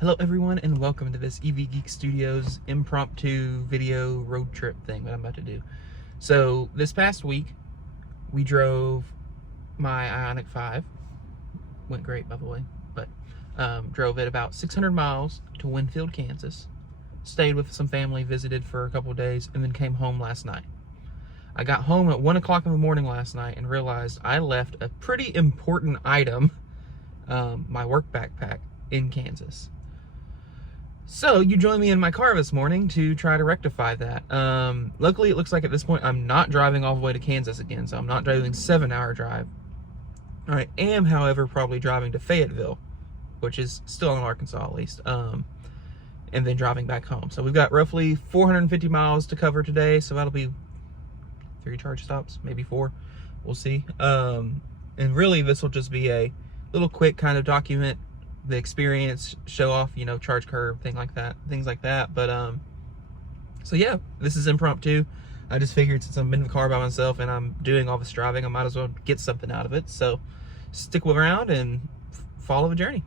Hello everyone and welcome to this Geek Studios impromptu video road trip thing that I'm about to do. So this past week we drove my Ioniq 5, went great by the way, but drove it about 600 miles to Winfield, Kansas, stayed with some family, visited for a couple of days, and then came home last night. I got home at 1 o'clock in the morning last night and realized I left a pretty important item, my work backpack, in Kansas. So you joined me in my car this morning to try to rectify that. Luckily, it looks like at this point I'm not driving all the way to Kansas again, so I'm not driving a 7-hour drive. I am, however, probably driving to Fayetteville, which is still in Arkansas at least, and then driving back home. So we've got roughly 450 miles to cover today, so that'll be 3 charge stops, maybe 4. We'll see. And really, this will just be a little quick kind of document the experience, show off, you know, charge curve, things like that. But so yeah, this is impromptu. I just figured since I'm in the car by myself and I'm doing all this driving, I might as well get something out of it. So stick around and follow the journey.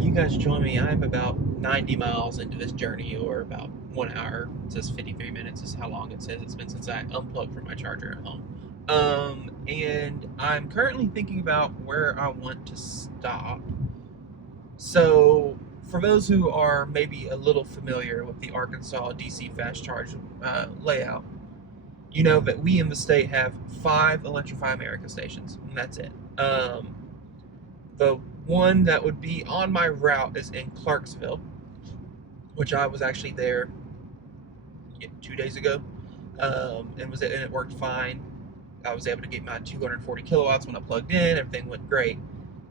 You guys join me. I'm about 90 miles into this journey, or about 1 hour. It says 53 minutes is how long it says it's been since I unplugged from my charger at home. And I'm currently thinking about where I want to stop. So for those who are maybe a little familiar with the Arkansas DC fast charge layout, you know that we in the state have 5 Electrify America stations, and that's it. The one that would be on my route is in Clarksville, which I was actually there 2 days ago, and it worked fine. I was able to get my 240 kilowatts when I plugged in. Everything went great.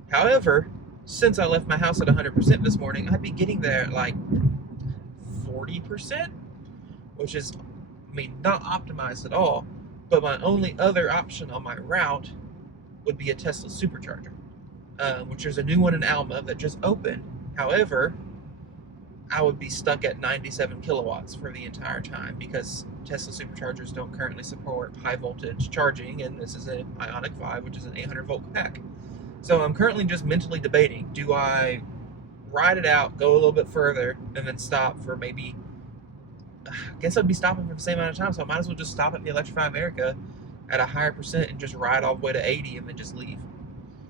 However, since I left my house at 100% this morning, I'd be getting there at like 40%, which is, I mean, not optimized at all. But my only other option on my route would be a Tesla Supercharger. Which is a new one in Alma that just opened. However, I would be stuck at 97 kilowatts for the entire time because Tesla Superchargers don't currently support high voltage charging, and this is an Ioniq 5, which is an 800 volt pack. So I'm currently just mentally debating, do I ride it out, go a little bit further, and then stop for maybe, I guess I'd be stopping for the same amount of time, so I might as well just stop at the Electrify America at a higher percent and just ride all the way to 80 and then just leave.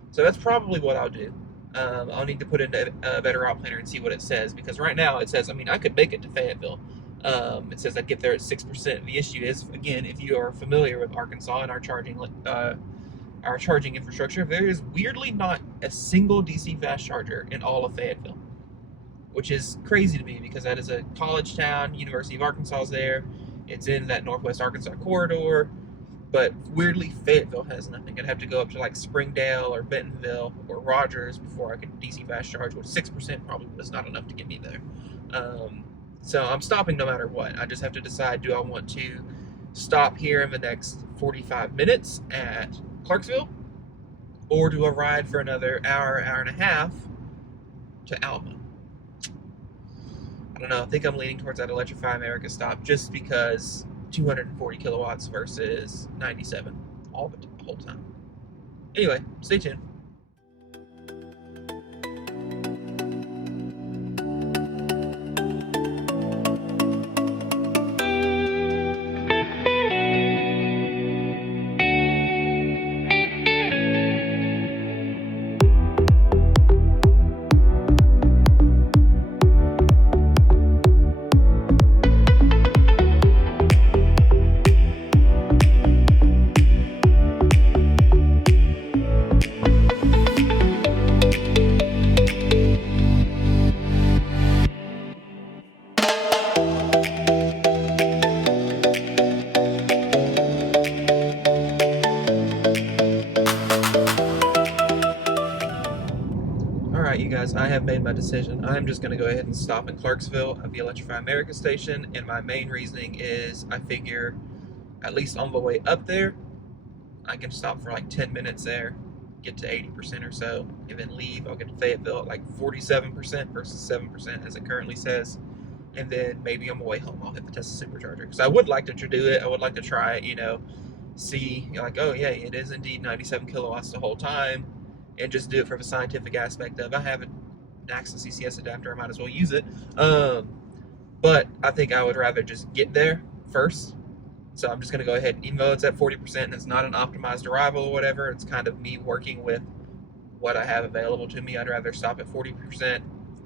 So that's probably what I'll do. I'll need to put in a better route planner and see what it says, because right now it says, I mean, I could make it to Fayetteville. It says I'd get there at 6%. The issue is, again, if you are familiar with Arkansas and our charging infrastructure, there is weirdly not a single DC fast charger in all of Fayetteville, which is crazy to me because that is a college town. University of Arkansas is there. It's in that Northwest Arkansas corridor. But weirdly, Fayetteville has nothing. I'd have to go up to like Springdale or Bentonville or Rogers before I could DC fast charge, which 6% probably was not enough to get me there. So I'm stopping no matter what. I just have to decide, do I want to stop here in the next 45 minutes at Clarksville, or do I ride for another hour, hour and a half to Alma? I don't know. I think I'm leaning towards that Electrify America stop just because 240 kilowatts versus 97 all the whole time. Anyway, stay tuned. have made my decision. I'm just going to go ahead and stop in Clarksville at the Electrify America station, and my main reasoning is I figure, at least on the way up there, I can stop for like 10 minutes there, get to 80% or so, and then leave. I'll get to Fayetteville at like 47% versus 7% as it currently says, and then maybe on my way home I'll hit the Tesla Supercharger, because I would like to do it. I would like to try it, you know, see, like, oh yeah, it is indeed 97 kilowatts the whole time, and just do it from a scientific aspect of, I have a NACS and CCS adapter, I might as well use it. But I think I would rather just get there first. So I'm just going to go ahead, even though it's at 40% and it's not an optimized arrival or whatever, it's kind of me working with what I have available to me. I'd rather stop at 40%,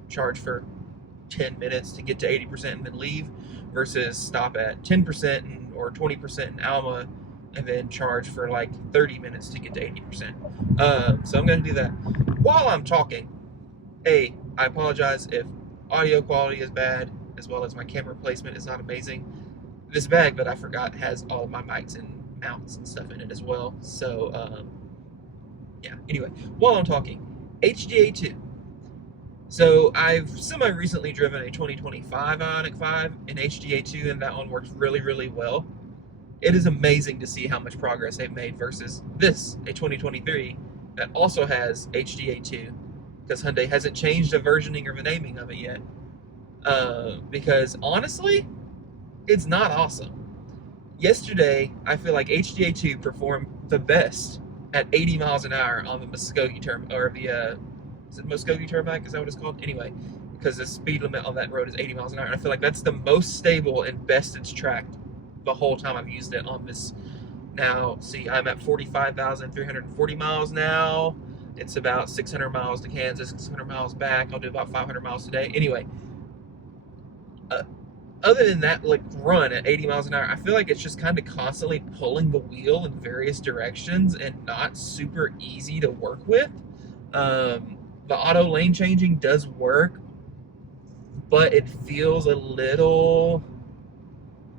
charge for 10 minutes to get to 80% and then leave, versus stop at 10% or 20% in Alma and then charge for like 30 minutes to get to 80%. So I'm going to do that. While I'm talking, I apologize if audio quality is bad, as well as my camera placement is not amazing. This bag that I forgot has all of my mics and mounts and stuff in it as well. So, yeah, anyway, while I'm talking, HDA2. So I've semi-recently driven a 2025 Ioniq 5 in HDA2, and that one works really, really well. It is amazing to see how much progress they've made versus this, a 2023, that also has HDA2, because Hyundai hasn't changed the versioning or the naming of it yet. Because honestly, it's not awesome. Yesterday, I feel like HDA2 performed the best at 80 miles an hour on the Muskogee is it Muskogee Turnpike? Is that what it's called? Anyway, because the speed limit on that road is 80 miles an hour, and I feel like that's the most stable and best it's tracked the whole time I've used it on this. Now, see, I'm at 45,340 miles now. It's about 600 miles to Kansas, 600 miles back. I'll do about 500 miles today. Anyway, other than that, like, run at 80 miles an hour, I feel like it's just kind of constantly pulling the wheel in various directions and not super easy to work with. The auto lane changing does work, but it feels a little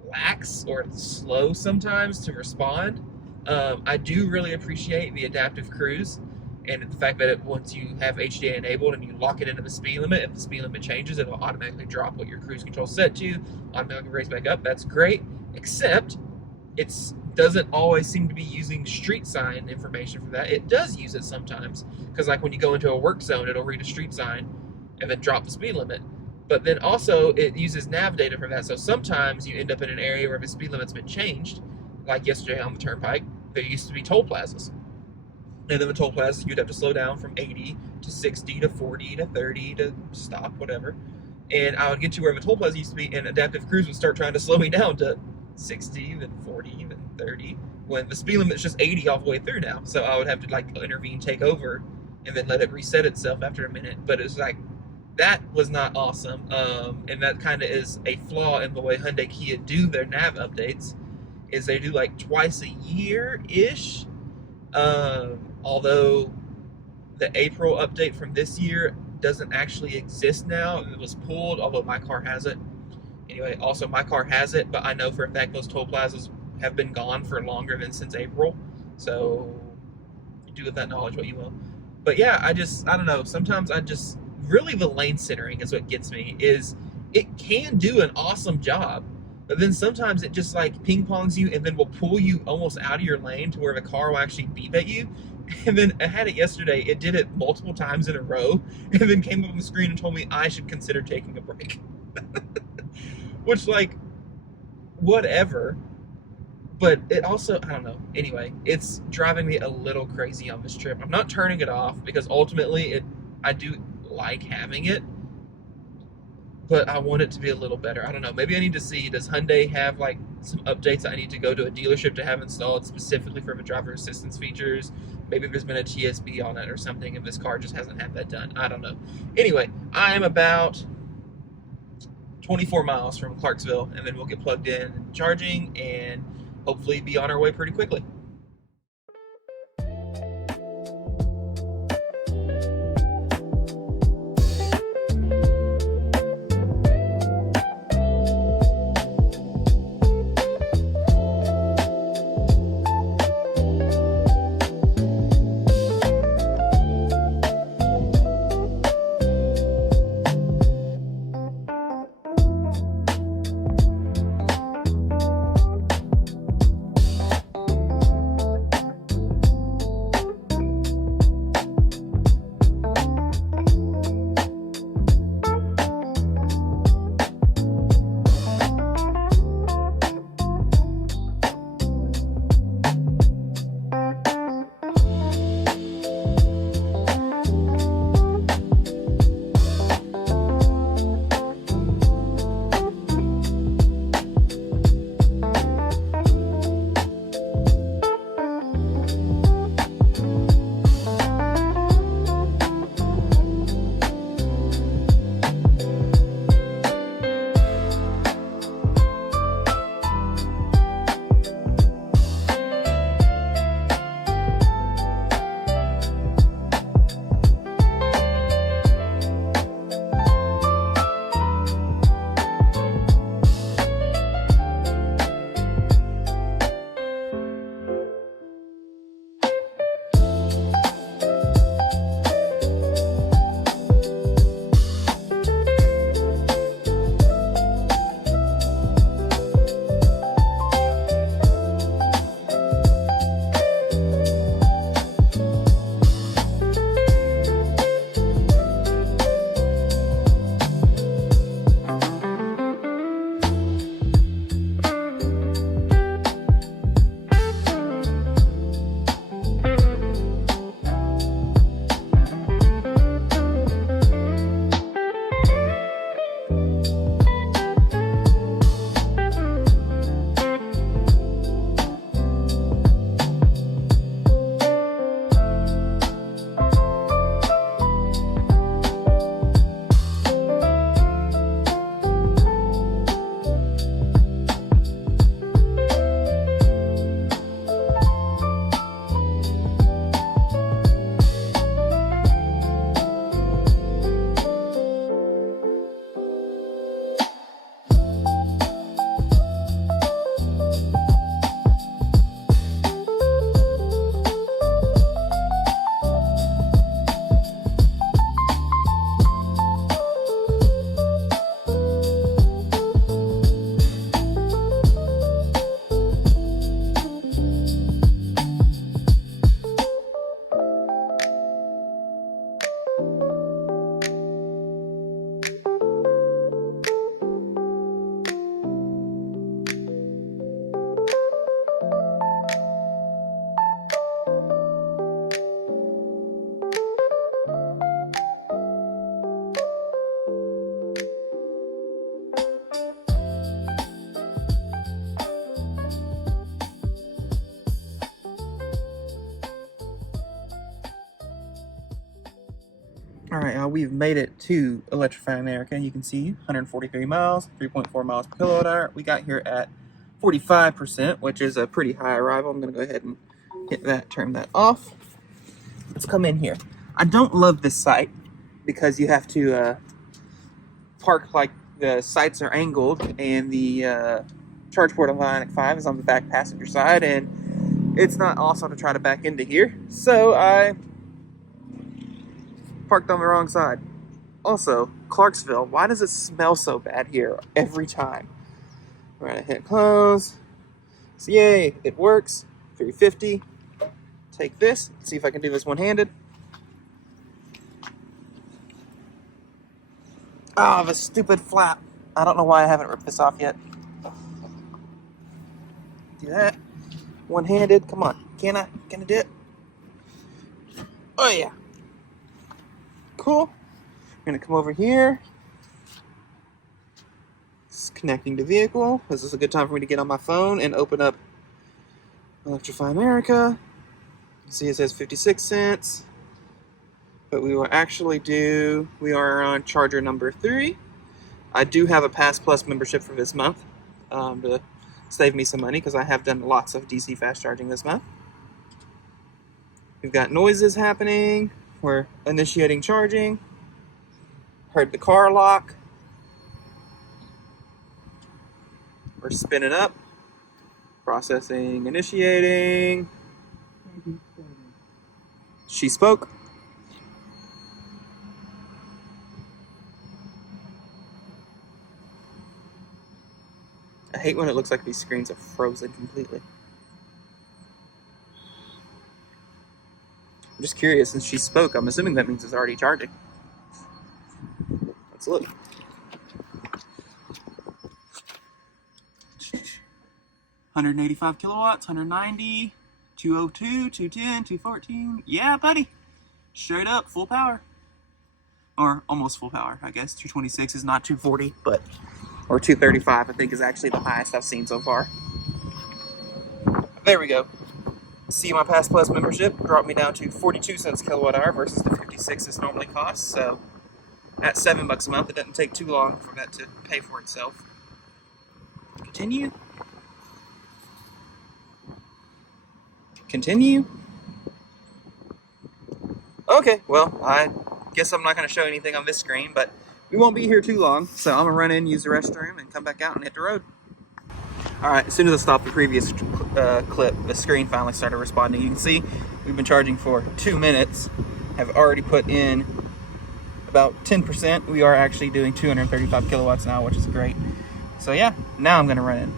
lax or slow sometimes to respond. I do really appreciate the adaptive cruise and the fact that once you have HDA enabled and you lock it into the speed limit, if the speed limit changes, it'll automatically drop what your cruise control set to, automatically raise back up. That's great, except it doesn't always seem to be using street sign information for that. It does use it sometimes, because like when you go into a work zone, it'll read a street sign and then drop the speed limit. But then also it uses nav data for that. So sometimes you end up in an area where the speed limit's been changed, like yesterday on the turnpike. There used to be toll plazas. And then the toll plazas, you'd have to slow down from 80 to 60 to 40 to 30 to stop, whatever. And I would get to where the toll plaza used to be, and adaptive cruise would start trying to slow me down to 60, then 40, then 30, when the speed limit's just 80 all the way through now. So I would have to like intervene, take over, and then let it reset itself after a minute. But it's like, that was not awesome. And that kind of is a flaw in the way Hyundai Kia do their nav updates, is they do like twice a year-ish. Although the April update from this year doesn't actually exist now. It was pulled, although my car has it. Anyway, also my car has it, but I know for a fact those toll plazas have been gone for longer than since April. So do with that knowledge what you will. But yeah, I don't know. Sometimes really the lane centering is what gets me, is it can do an awesome job, but then sometimes it just like ping pongs you and then will pull you almost out of your lane to where the car will actually beep at you. And then I had it yesterday, it did it multiple times in a row, and then came up on the screen and told me I should consider taking a break. Which, like, whatever. But it also, I don't know. Anyway, it's driving me a little crazy on this trip. I'm not turning it off, because ultimately I do like having it, but I want it to be a little better. I don't know. Maybe I need to see, does Hyundai have like some updates I need to go to a dealership to have installed specifically for the driver assistance features? Maybe there's been a TSB on it or something, and this car just hasn't had that done. I don't know. Anyway, I am about 24 miles from Clarksville, and then we'll get plugged in and charging and hopefully be on our way pretty quickly. All right, we've made it to Electrify America. You can see 143 miles, 3.4 miles per kilowatt hour. We got here at 45%, which is a pretty high arrival. I'm gonna go ahead and hit that, turn that off. Let's come in here. I don't love this site because you have to park like the sites are angled, and the charge port on the Ioniq 5 is on the back passenger side, and it's not awesome to try to back into here. So I parked on the wrong side. Also, Clarksville, why does it smell so bad here every time? We're gonna hit close. So yay, it works. 350. Take this, see if I can do this one-handed. Ah, the stupid flap. I don't know why I haven't ripped this off yet. Do that. One-handed, come on. Can I do it? Oh yeah. Cool. I'm gonna come over here. It's connecting to vehicle. This is a good time for me to get on my phone and open up Electrify America. See, it says 56 cents. But we will actually we are on charger number 3. I do have a Pass Plus membership for this month to save me some money because I have done lots of DC fast charging this month. We've got noises happening. We're initiating charging. Heard the car lock. We're spinning up. Processing, initiating. She spoke. I hate when it looks like these screens are frozen completely. I'm just curious, since she spoke, I'm assuming that means it's already charging. Let's look. $185 kilowatts, 190, 202, 210, 214. Yeah, buddy. Straight up, full power. Or almost full power, I guess. 226 is not 240, but... or 235, I think, is actually the highest I've seen so far. There we go. See, my Pass Plus membership dropped me down to 42 cents kilowatt hour versus the 56 this normally costs. So at $7 a month, it doesn't take too long for that to pay for itself. Continue. Continue. Okay, well, I guess I'm not going to show anything on this screen, but we won't be here too long, so I'm going to run in, use the restroom, and come back out and hit the road. Alright, as soon as I stopped the previous clip, the screen finally started responding. You can see we've been charging for 2 minutes, have already put in about 10%. We are actually doing 235 kilowatts now, which is great. So yeah, now I'm going to run in.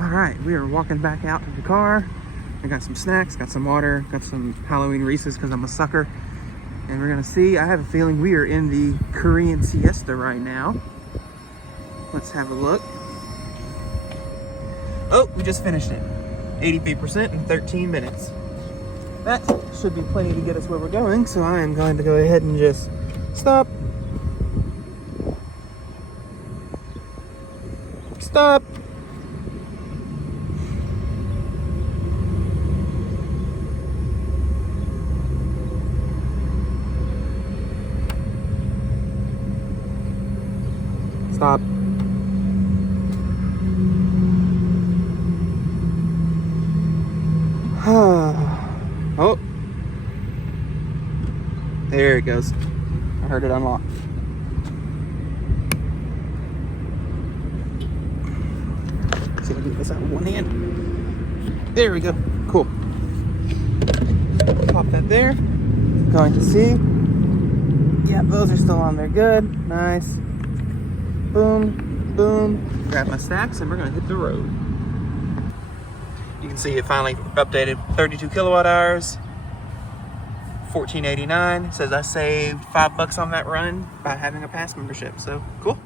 Alright, we are walking back out to the car. I got some snacks, got some water, got some Halloween Reese's because I'm a sucker. And we're gonna see, I have a feeling we are in the Korean siesta right now. Let's have a look. Oh, we just finished it. 83% in 13 minutes. That should be plenty to get us where we're going, so I am going to go ahead and just stop. Stop. Stop. Oh. There it goes. I heard it unlock. Let's see if I can get this out with one hand. There we go. Cool. Pop that there. Going to see. Yep, those are still on there. Good. Nice. Boom, boom. Grab my stacks and we're gonna hit the road. You can see it finally updated. 32 kilowatt hours, $14.89. It says I saved $5 on that run by having a Pass membership. So cool.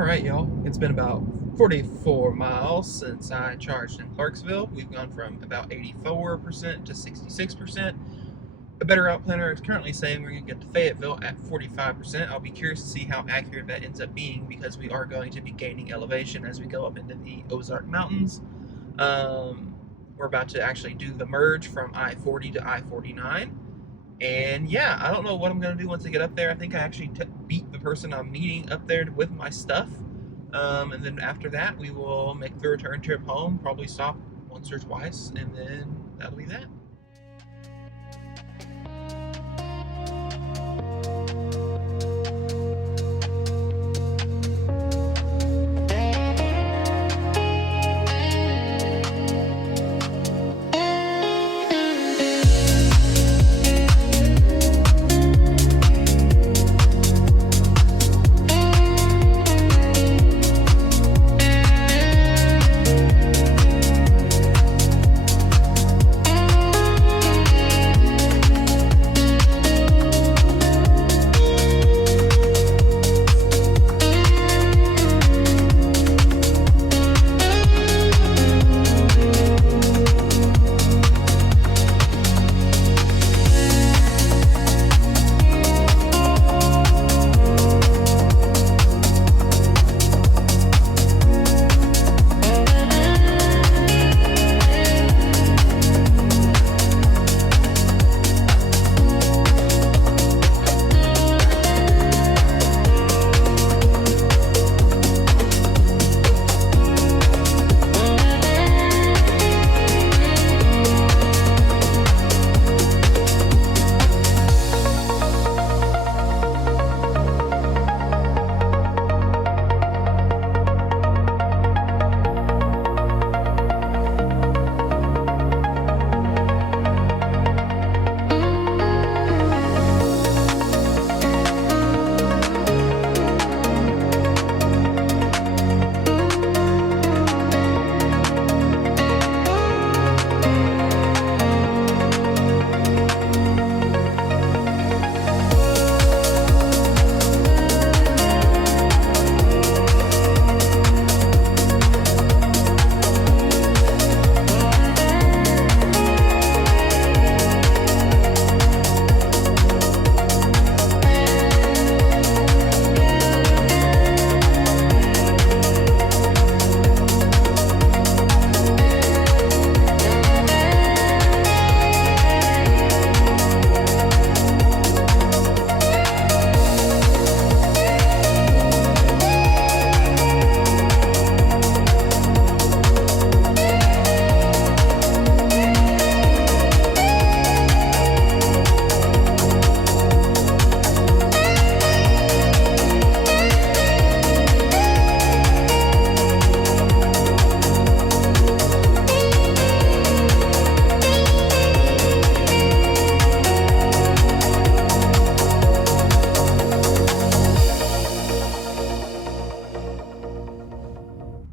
Alright, y'all, it's been about 44 miles since I charged in Clarksville. We've gone from about 84% to 66%. A better route planner is currently saying we're going to get to Fayetteville at 45%. I'll be curious to see how accurate that ends up being, because we are going to be gaining elevation as we go up into the Ozarks mountains. We're about to actually do the merge from I-40 to I-49. And yeah, I don't know what I'm going to do once I get up there. I think I actually beat the person I'm meeting up there with my stuff. And then after that, we will make the return trip home, probably stop once or twice, and then that'll be that.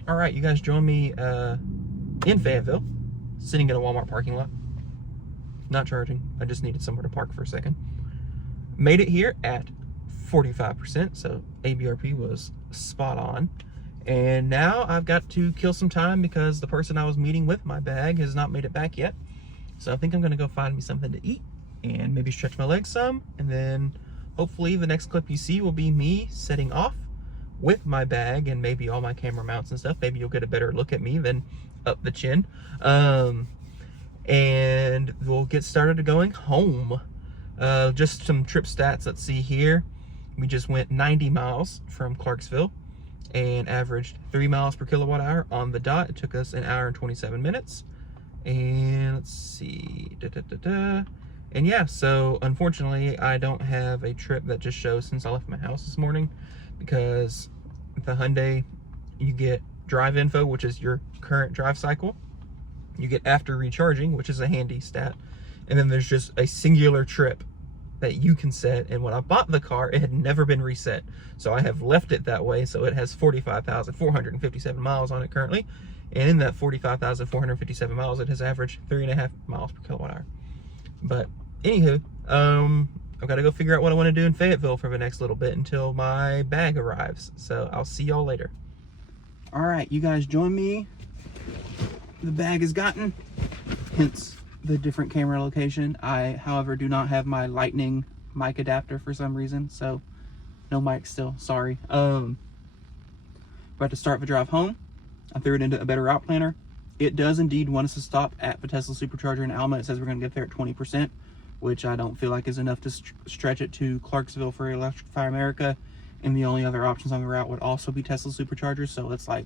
Alright, you guys join me in Fayetteville, sitting in a Walmart parking lot. Not charging, I just needed somewhere to park for a second. Made it here at 45%, so ABRP was spot on. And now I've got to kill some time because the person I was meeting with my bag has not made it back yet. So I think I'm gonna go find me something to eat and maybe stretch my legs some, and then hopefully the next clip you see will be me setting off with my bag and maybe all my camera mounts and stuff. Maybe you'll get a better look at me than up the chin. And we'll get started going home. Just some trip stats. Let's see here. We just went 90 miles from Clarksville and averaged 3 miles per kilowatt hour on the dot. It took us 1 hour and 27 minutes. And let's see. And yeah, so unfortunately I don't have a trip that just shows since I left my house this morning, because the Hyundai, you get drive info, which is your current drive cycle. You get after recharging, which is a handy stat. And then there's just a singular trip that you can set. And when I bought the car, it had never been reset. So I have left it that way. So it has 45,457 miles on it currently. And in that 45,457 miles, it has averaged 3.5 miles per kilowatt hour. But anywho, I've got to go figure out what I want to do in Fayetteville for the next little bit until my bag arrives. So I'll see y'all later. All right, you guys join me. The bag is gotten, hence the different camera location. I, however, do not have my lightning mic adapter for some reason, so no mic still, sorry. About to start the drive home. I threw it into a better route planner. It does indeed want us to stop at the Tesla Supercharger in Alma. It says we're gonna get there at 20%, which I don't feel like is enough to stretch it to Clarksville for Electrify America. And the only other options on the route would also be Tesla Superchargers, so it's like,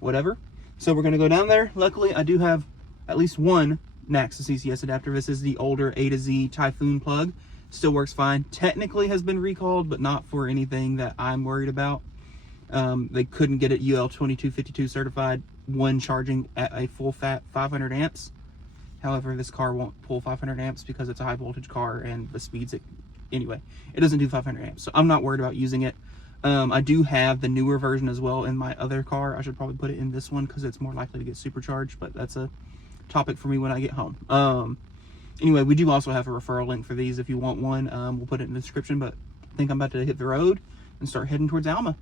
whatever. So we're gonna go down there. Luckily, I do have at least one NACS CCS adapter. This is the older A to Z Typhoon plug. Still works fine. Technically has been recalled, but not for anything that I'm worried about. They couldn't get it UL 2252 certified when charging at a full fat 500 amps. However, this car won't pull 500 amps because it's a high voltage car and the speeds anyway, it doesn't do 500 amps. So I'm not worried about using it. I do have the newer version as well in my other car. I should probably put it in this one because it's more likely to get supercharged, but that's a topic for me when I get home. Anyway, we do also have a referral link for these if you want one. We'll put it in the description, but I think I'm about to hit the road and start heading towards Alma.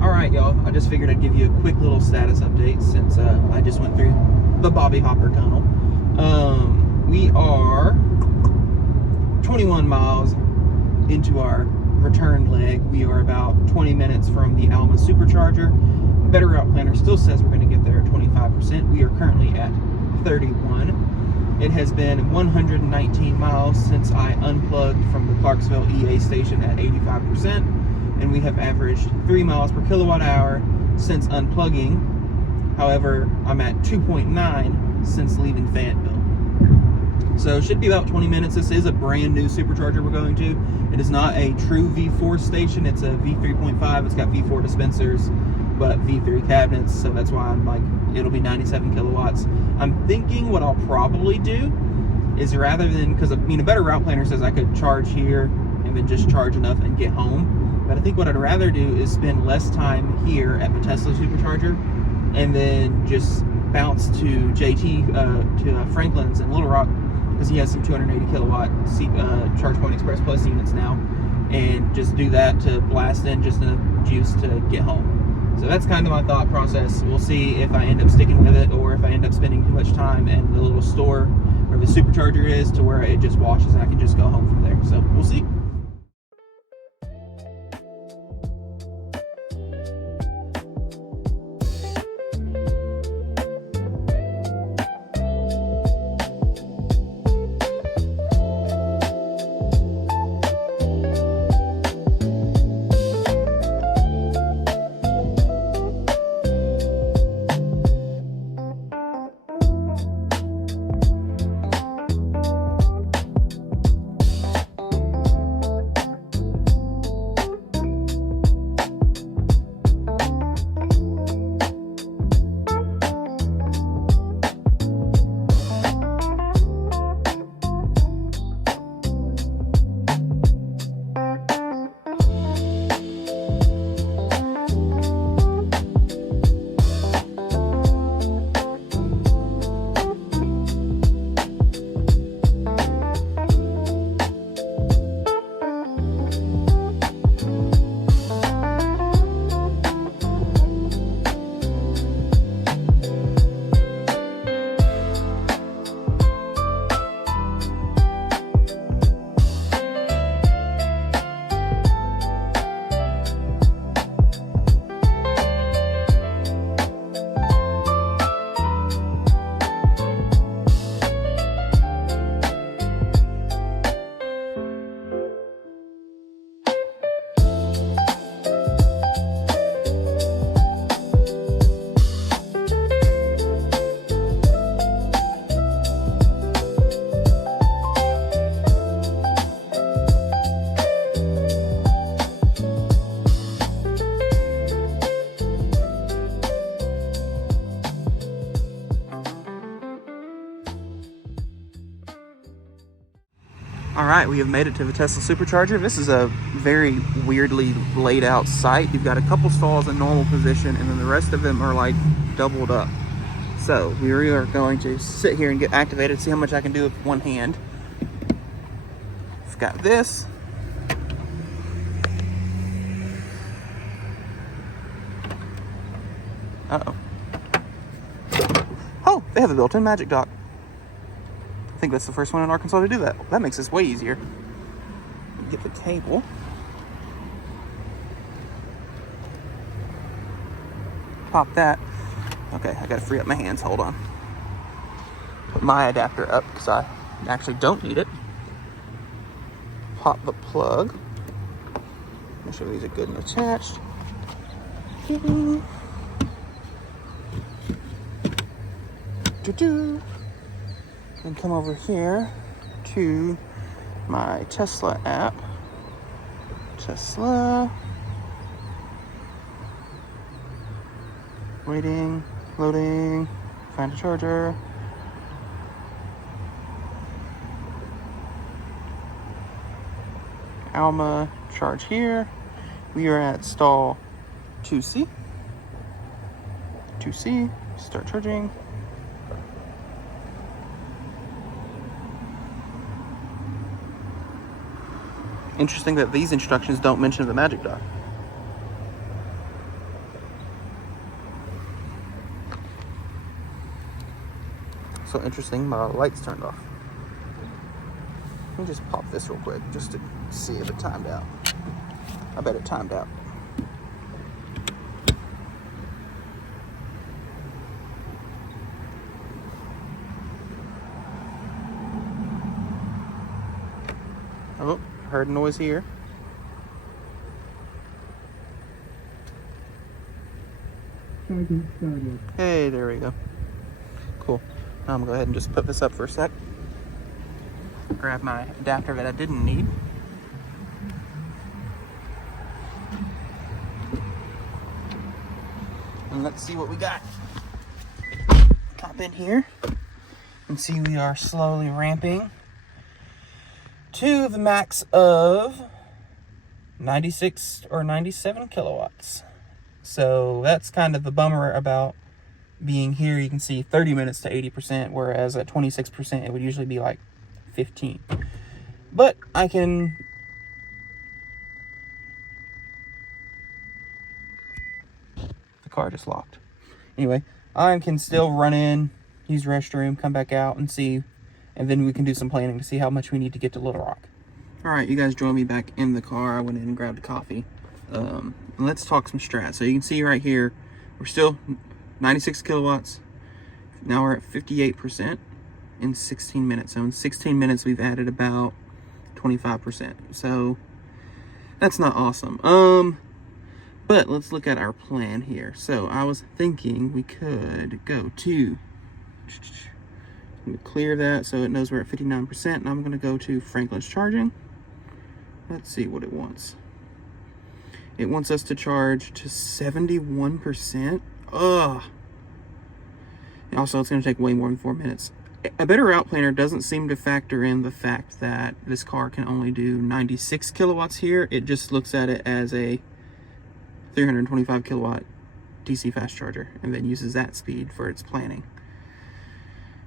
Alright y'all, I just figured I'd give you a quick little status update since I just went through the Bobby Hopper tunnel. We are 21 miles into our return leg. We are about 20 minutes from the Alma Supercharger. Better Route Planner still says we're going to get there at 25%. We are currently at 31. It has been 119 miles since I unplugged from the Clarksville EA station at 85%. And we have averaged 3 miles per kilowatt hour since unplugging. However, I'm at 2.9 since leaving Fayetteville. So it should be about 20 minutes. This is a brand new supercharger we're going to. It is not a true V4 station. It's a V3.5. It's got V4 dispensers, but V3 cabinets. So that's why I'm like, it'll be 97 kilowatts. I'm thinking what I'll probably do is rather than, because I mean, a better route planner says I could charge here and then just charge enough and get home. But I think what I'd rather do is spend less time here at the Tesla Supercharger and then just bounce to JT, to Franklin's in Little Rock, because he has some 280 kilowatt ChargePoint Express Plus units now, and just do that to blast in just enough juice to get home. So that's kind of my thought process. We'll see if I end up sticking with it or if I end up spending too much time in the little store where the Supercharger is to where it just washes and I can just go home from there. So we'll see. All right, we have made it to the Tesla Supercharger. This is a very weirdly laid out site. You've got a couple stalls in normal position, and then the rest of them are like doubled up. So we are going to sit here and get activated, see how much I can do with one hand. I've got this. Uh-oh. Oh, they have a built-in magic dock. I think that's the first one in Arkansas to do that. That makes this way easier. Get the cable. Pop that. Okay, I gotta free up my hands, hold on. Put my adapter up because I actually don't need it. Pop the plug. Make sure these are good and attached. And come over here to my Tesla app. Tesla. Waiting, loading, find a charger. Alma, charge here. We are at stall 2C. 2C, start charging. Interesting that these instructions don't mention the magic dock. So interesting, my light's turned off. Let me just pop this real quick just to see if it timed out. I bet it timed out. Oh, heard a noise here. Hey, there we go. Cool. Now I'm gonna go ahead and just put this up for a sec. Grab my adapter that I didn't need. And let's see what we got. Hop in here and see we are slowly ramping to the max of 96 or 97 kilowatts. So that's kind of the bummer about being here. You can see 30 minutes to 80%, whereas at 26% it would usually be like 15. But I can the car just locked. Anyway, I can still run in, use the restroom, come back out and see, and then we can do some planning to see how much we need to get to Little Rock. All right, you guys joined me back in the car. I went in and grabbed a coffee. Let's talk some strats. So you can see right here, we're still 96 kilowatts. Now we're at 58% in 16 minutes. So in 16 minutes, we've added about 25%. So that's not awesome. But let's look at our plan here. So I was thinking we could go to, clear that so it knows we're at 59%, and I'm gonna go to Franklin's charging. Let's see what it wants. It wants us to charge to 71%. Ugh. And also, it's gonna take way more than 4 minutes. A better route planner doesn't seem to factor in the fact that this car can only do 96 kilowatts here. It just looks at it as a 325 kilowatt DC fast charger and then uses that speed for its planning.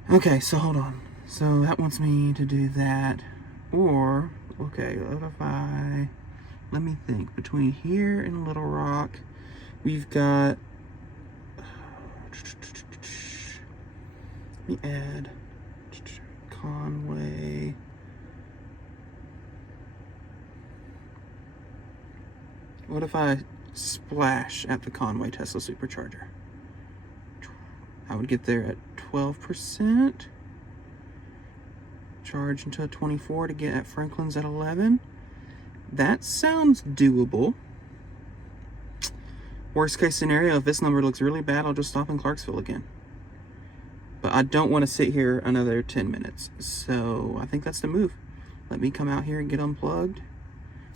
Okay, so hold on. So that wants me to do that. Or, okay, what if let me think. Between here and Little Rock, we've got, let me add Conway. What if I splash at the Conway Tesla Supercharger? I would get there at 12%. Charge until 24 to get at Franklin's at 11. That sounds doable. Worst case scenario, if this number looks really bad, I'll just stop in Clarksville again. But I don't want to sit here another 10 minutes. So I think that's the move. Let me come out here and get unplugged.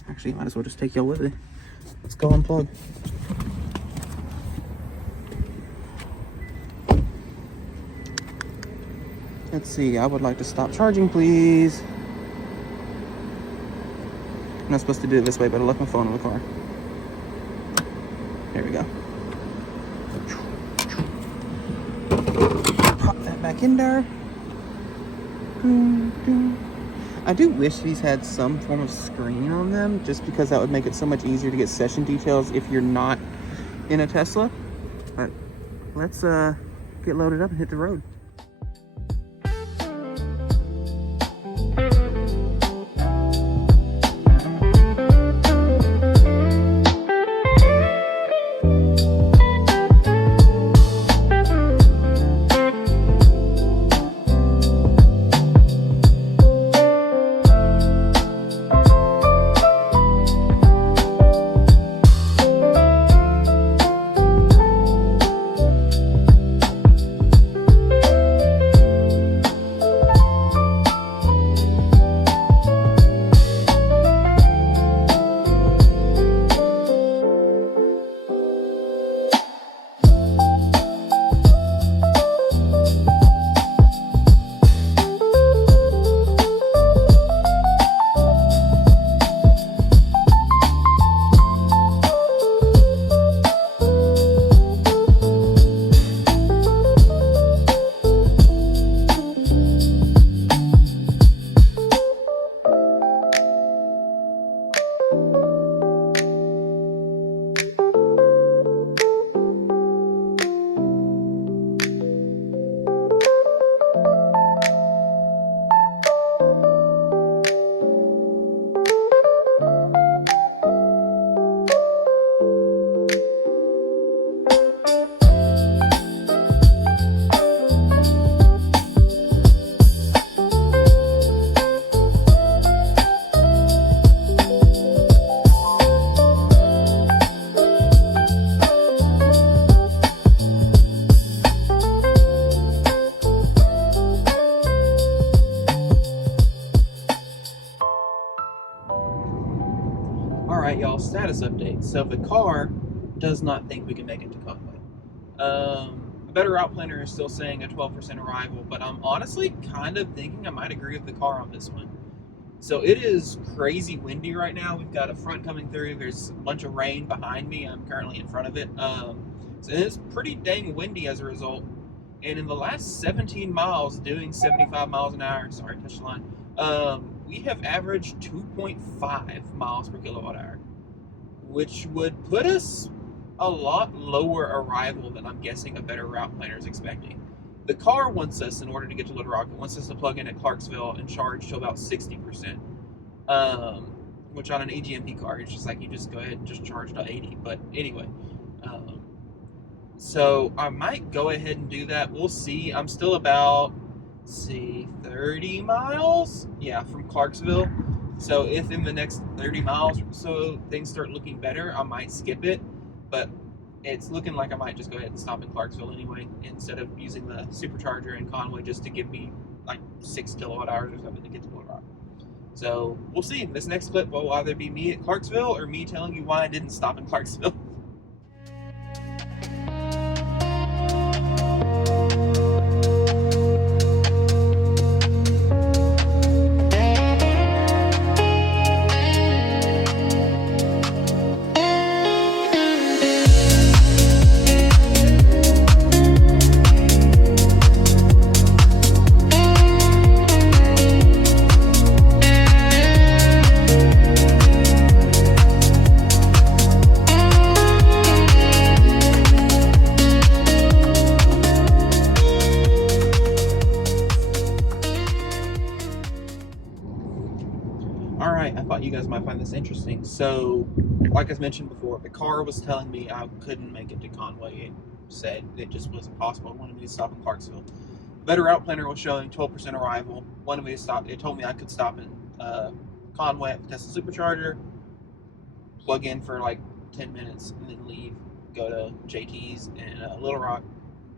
Actually, might as well just take y'all with me. Let's go unplug. Let's see, I would like to stop charging, please. I'm not supposed to do it this way, but I left my phone in the car. There we go. Pop that back in there. I do wish these had some form of screen on them, just because that would make it so much easier to get session details if you're not in a Tesla. But let's get loaded up and hit the road. Alright, y'all, status update. So the car does not think we can make it to Conway. A better route planner is still saying a 12% arrival, but I'm honestly kind of thinking I might agree with the car on this one. So it is crazy windy right now. We've got a front coming through. There's a bunch of rain behind me. I'm currently in front of it. So it's pretty dang windy as a result. And in the last 17 miles, doing 75 miles an hour, sorry, touch the line, we have averaged 2.5 miles per kilowatt hour, which would put us a lot lower arrival than I'm guessing a better route planner is expecting. The car wants us, in order to get to Little Rock, it wants us to plug in at Clarksville and charge to about 60%, which on an AGMP car, it's just like you just go ahead and just charge to 80. But anyway, so I might go ahead and do that. We'll see. I'm still about, let's see, 30 miles? Yeah, from Clarksville. So if in the next 30 miles or so things start looking better, I might skip it. But it's looking like I might just go ahead and stop in Clarksville anyway, instead of using the Supercharger in Conway just to give me like 6 kilowatt hours or something to get to Little Rock. So we'll see. This next clip will either be me at Clarksville or me telling you why I didn't stop in Clarksville. Alright, I thought you guys might find this interesting. So, like I mentioned before, the car was telling me I couldn't make it to Conway. It said it just wasn't possible. It wanted me to stop in Clarksville. Better Route Planner was showing 12% arrival. Wanted me to stop. It told me I could stop in Conway at the Tesla Supercharger, plug in for like 10 minutes, and then leave, go to JT's and Little Rock,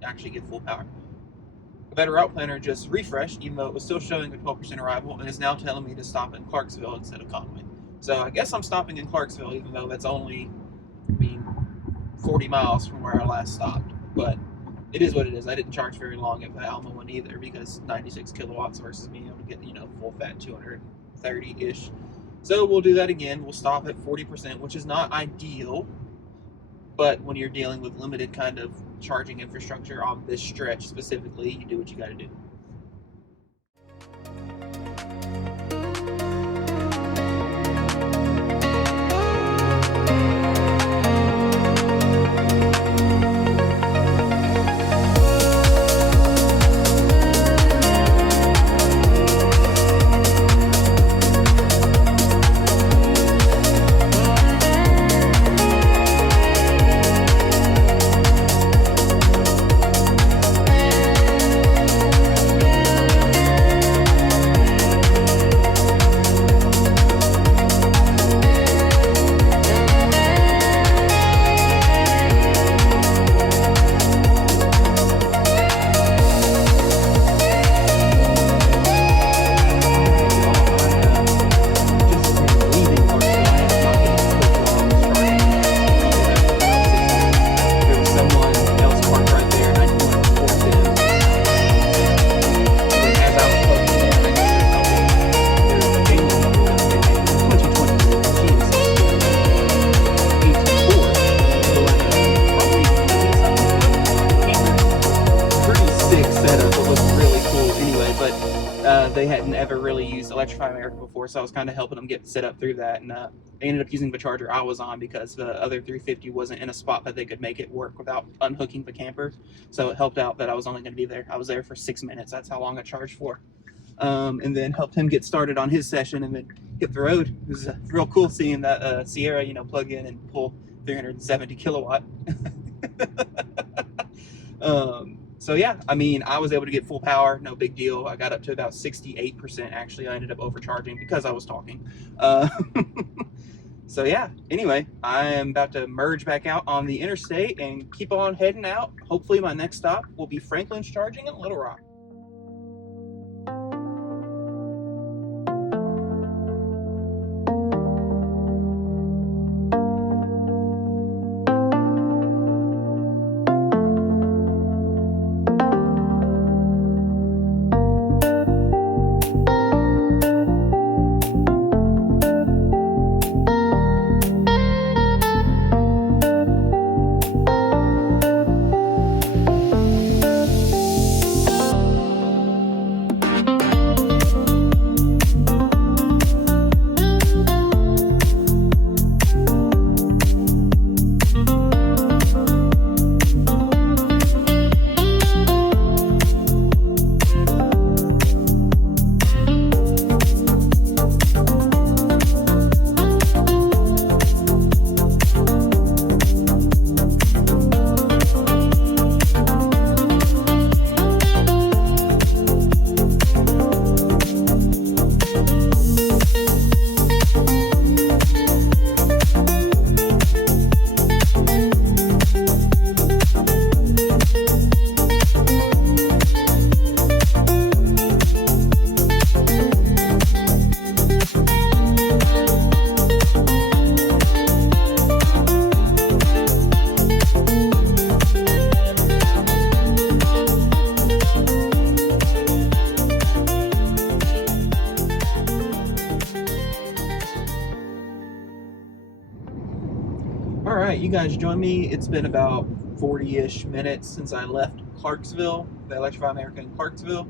actually get full power. A Better Route Planner just refreshed, even though it was still showing a 12% arrival, and is now telling me to stop in Clarksville instead of Conway. So I guess I'm stopping in Clarksville, even though that's only, 40 miles from where I last stopped. But it is what it is. I didn't charge very long at the Alma one either, because 96 kilowatts versus being able to get, full fat 230-ish. So we'll do that again. We'll stop at 40%, which is not ideal, but when you're dealing with limited kind of charging infrastructure on this stretch specifically, you do what you got to do. They hadn't ever really used Electrify America before, so I was kind of helping them get set up through that, and they ended up using the charger I was on because the other 350 wasn't in a spot that they could make it work without unhooking the camper, so it helped out that I was only going to be there. I was there for 6 minutes. That's how long I charged for. And then helped him get started on his session and then hit the road. It was real cool seeing that Sierra, plug in and pull 370 kilowatt. So yeah, I mean, I was able to get full power, no big deal. I got up to about 68%. Actually, I ended up overcharging because I was talking. So yeah, anyway, I am about to merge back out on the interstate and keep on heading out. Hopefully my next stop will be Franklin's Charging in Little Rock. Alright, you guys join me. It's been about 40-ish minutes since I left Clarksville, the Electrify America in Clarksville.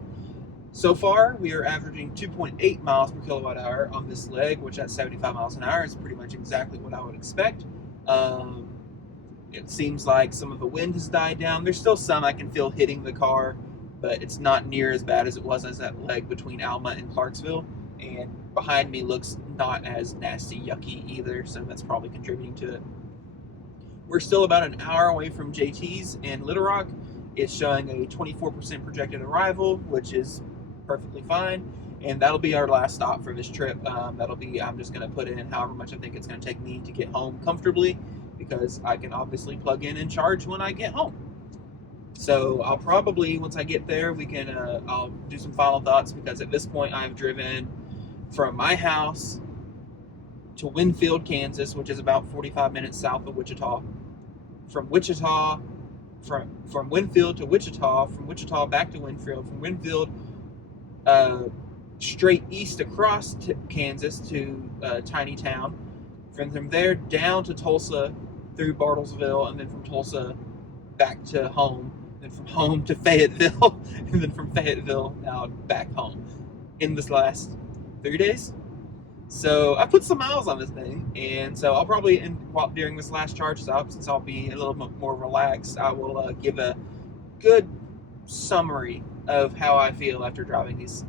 So far, we are averaging 2.8 miles per kilowatt hour on this leg, which at 75 miles an hour is pretty much exactly what I would expect. It seems like some of the wind has died down. There's still some I can feel hitting the car, but it's not near as bad as it was as that leg between Alma and Clarksville. And behind me looks not as nasty, yucky either, so that's probably contributing to it. We're still about an hour away from JT's in Little Rock. It's showing a 24% projected arrival, which is perfectly fine. And that'll be our last stop for this trip. I'm just gonna put in however much I think it's gonna take me to get home comfortably, because I can obviously plug in and charge when I get home. So I'll probably, once I get there, I'll do some final thoughts, because at this point I've driven from my house to Winfield, Kansas, which is about 45 minutes south of Wichita. From Winfield to Wichita, from Wichita back to Winfield, from Winfield straight east across to Kansas to a tiny town. From there down to Tulsa through Bartlesville, and then from Tulsa back to home, then from home to Fayetteville, and then from Fayetteville out back home in this last 3 days. So I put some miles on this thing, and so I'll probably, during this last charge stop, since I'll be a little bit more relaxed, I will give a good summary of how I feel after driving these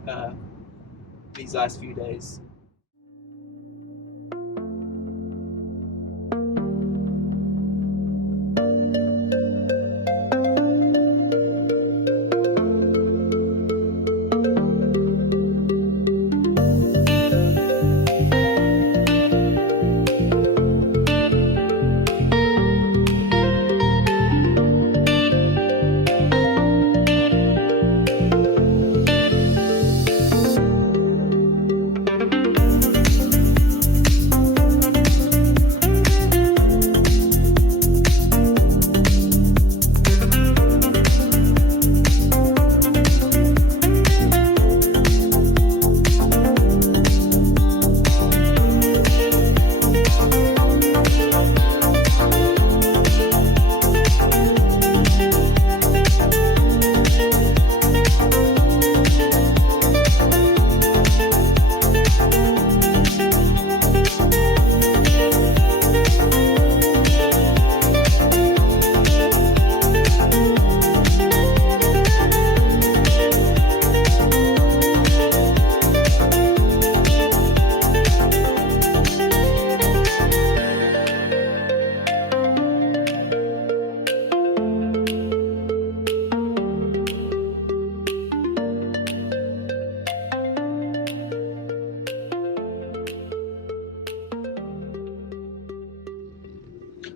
last few days.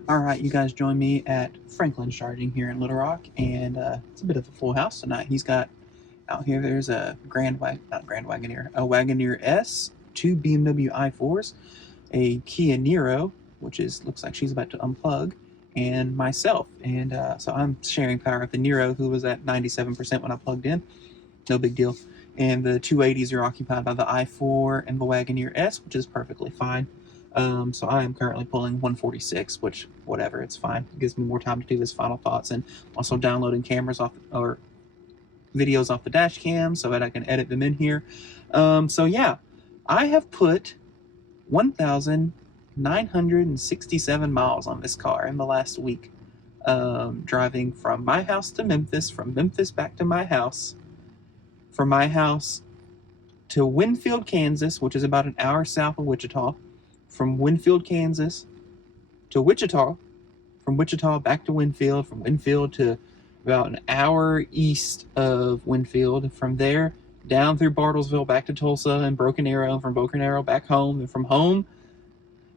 All right, you guys join me at Franklin's Charging here in Little Rock, and it's a bit of a full house tonight. He's got out here, there's a a Wagoneer S, 2 BMW i4s, a Kia Niro, which looks like she's about to unplug, and myself. And so I'm sharing power with the Niro, who was at 97% when I plugged in. No big deal. And the 280s are occupied by the i4 and the Wagoneer S, which is perfectly fine. So I am currently pulling 146, which, whatever, it's fine. It gives me more time to do his final thoughts, and also downloading cameras or videos off the dash cam so that I can edit them in here. So yeah, I have put 1,967 miles on this car in the last week, driving from my house to Memphis, from Memphis back to my house, from my house to Winfield, Kansas, which is about an hour south of Wichita, from Winfield, Kansas to Wichita, from Wichita back to Winfield, from Winfield to about an hour east of Winfield, from there down through Bartlesville back to Tulsa and Broken Arrow, from Broken Arrow back home, and from home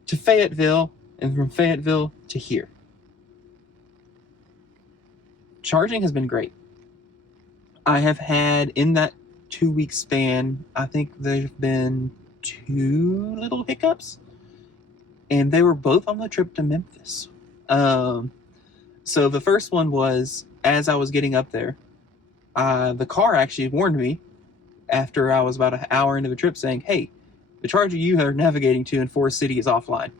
to Fayetteville, and from Fayetteville to here. Charging has been great. I have had, in that 2-week span, I think there's been 2 little hiccups, and they were both on the trip to Memphis. So the first one was, as I was getting up there, the car actually warned me after I was about an hour into the trip saying, hey, the charger you are navigating to in Forest City is offline.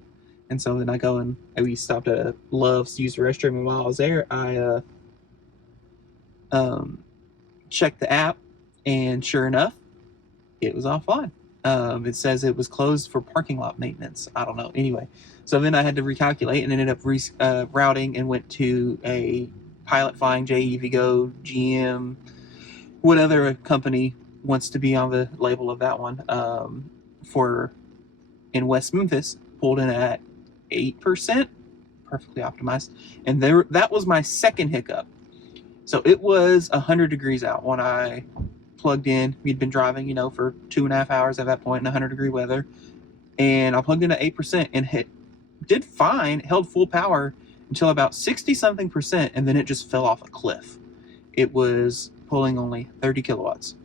And so then I go and we stopped at Love's to use the restroom, and while I was there, I checked the app, and sure enough, it was offline. It says it was closed for parking lot maintenance. I don't know. Anyway, so then I had to recalculate and ended up routing and went to a Pilot Flying J, EVgo, GM, what other company wants to be on the label of that one, in West Memphis, pulled in at 8%, perfectly optimized. And that was my second hiccup. So it was 100 degrees out when I plugged in. We'd been driving, for 2.5 hours at that point in 100-degree weather, and I plugged in at 8% and did fine, held full power until about 60-something%, and then it just fell off a cliff. It was pulling only 30 kilowatts,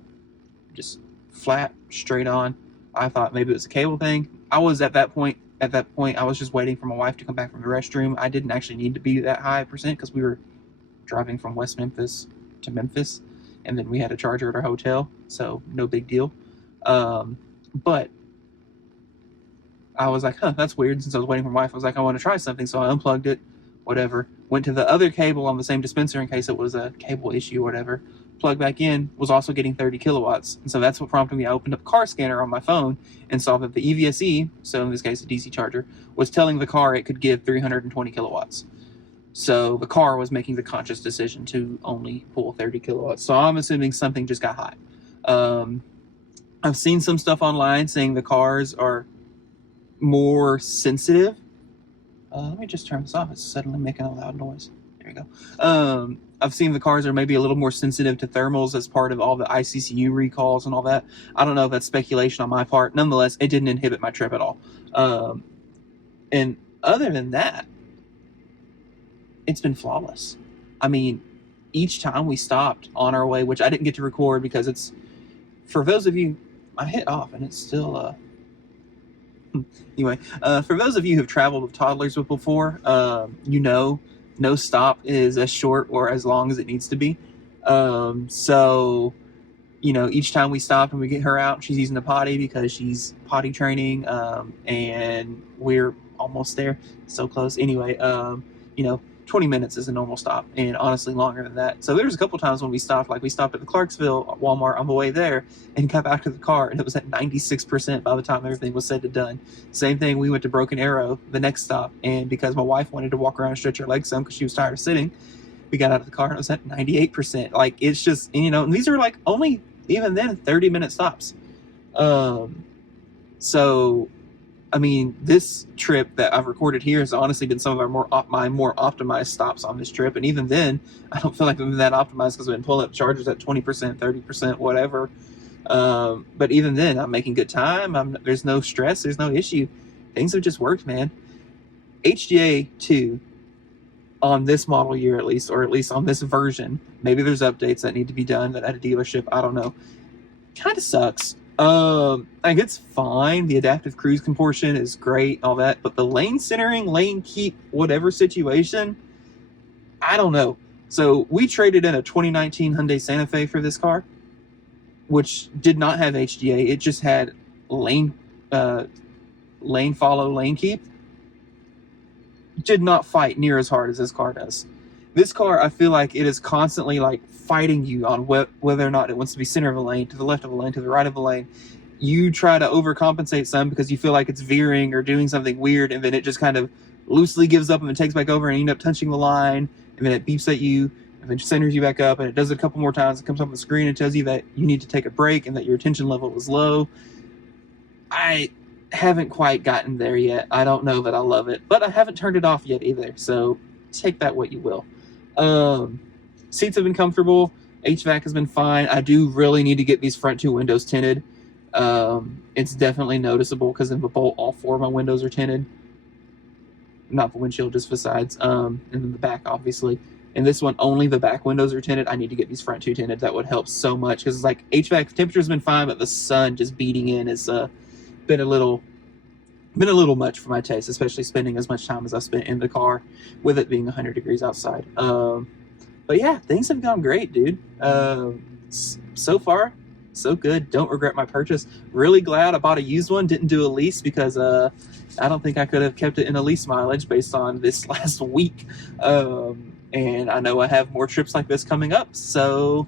just flat, straight on. I thought maybe it was a cable thing. I was at that point, I was just waiting for my wife to come back from the restroom. I didn't actually need to be that high percent because we were driving from West Memphis to Memphis, and then we had a charger at our hotel, so no big deal. But I was like, that's weird. Since I was waiting for my wife, I was like, I want to try something. So I unplugged it, whatever. Went to the other cable on the same dispenser in case it was a cable issue or whatever. Plugged back in, was also getting 30 kilowatts. And so that's what prompted me. I opened up Car Scanner on my phone and saw that the EVSE, so in this case a DC charger, was telling the car it could give 320 kilowatts. So the car was making the conscious decision to only pull 30 kilowatts. So I'm assuming something just got hot. I've seen some stuff online saying the cars are more sensitive. Let me just turn this off. It's suddenly making a loud noise. There you go. I've seen the cars are maybe a little more sensitive to thermals as part of all the ICCU recalls and all that. I don't know if that's speculation on my part. Nonetheless, it didn't inhibit my trip at all. And other than that, it's been flawless. I mean, each time we stopped on our way, which I didn't get to record because it's, for those of you, I hit off and it's still, anyway, for those of you who've traveled with toddlers before, you know, no stop is as short or as long as it needs to be. So, you know, each time we stop and we get her out, she's using the potty because she's potty training, and we're almost there, so close. Anyway, you know, 20 minutes is a normal stop, and honestly longer than that. So there's a couple times when we stopped, like we stopped at the Clarksville Walmart on the way there and got back to the car, and it was at 96% by the time everything was said and done. Same thing, we went to Broken Arrow, the next stop, and because my wife wanted to walk around and stretch her legs some because she was tired of sitting, we got out of the car and it was at 98%. Like, it's just, you know, and these are like only, even then, 30-minute stops. So I mean, this trip that I've recorded here has honestly been some of my more optimized stops on this trip. And even then, I don't feel like I've been that optimized because I've been pulling up chargers at 20%, 30%, whatever. But even then, I'm making good time. There's no stress. There's no issue. Things have just worked, man. HDA 2 on this model year at least, or at least on this version, maybe there's updates that need to be done that at a dealership, I don't know, kind of sucks. Like, it's fine. The adaptive cruise portion is great, all that, but the lane centering, lane keep, whatever situation, I don't know. So we traded in a 2019 Hyundai Santa Fe for this car, which did not have HDA. It just had lane follow, lane keep. Did not fight near as hard as this car does. This car, I feel like it is constantly like fighting you on whether or not it wants to be center of a lane, to the left of a lane, to the right of a lane. You try to overcompensate some because you feel like it's veering or doing something weird, and then it just kind of loosely gives up and then takes back over, and you end up touching the line, and then it beeps at you, and then centers you back up, and it does it a couple more times. It comes up on the screen and tells you that you need to take a break and that your attention level is low. I haven't quite gotten there yet. I don't know that I love it, but I haven't turned it off yet either, so take that what you will. Seats have been comfortable. HVAC has been fine. I do really need to get these front two windows tinted. It's definitely noticeable because in the Bolt, all four of my windows are tinted. Not the windshield, just facades. And then the back, obviously. And this one, only the back windows are tinted. I need to get these front two tinted. That would help so much because it's like HVAC temperature's been fine, but the sun just beating in has been a little much for my taste, especially spending as much time as I spent in the car with it being 100 degrees outside. But yeah, things have gone great, dude. So far, so good. Don't regret my purchase. Really glad I bought a used one. Didn't do a lease because I don't think I could have kept it in a lease mileage based on this last week. And I know I have more trips like this coming up. So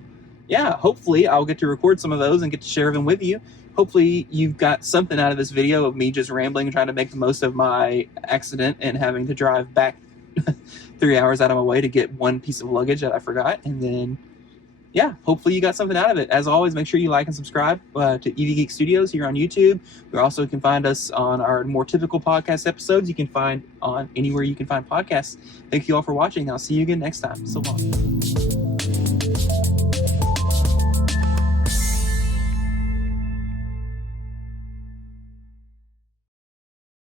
yeah, hopefully I'll get to record some of those and get to share them with you. Hopefully you've got something out of this video of me just rambling and trying to make the most of my accident and having to drive back 3 hours out of my way to get one piece of luggage that I forgot. And then, yeah, hopefully you got something out of it. As always, make sure you like and subscribe to EV Geek Studios here on YouTube. You also can find us on our more typical podcast episodes. You can find on anywhere you can find podcasts. Thank you all for watching. I'll see you again next time. So long.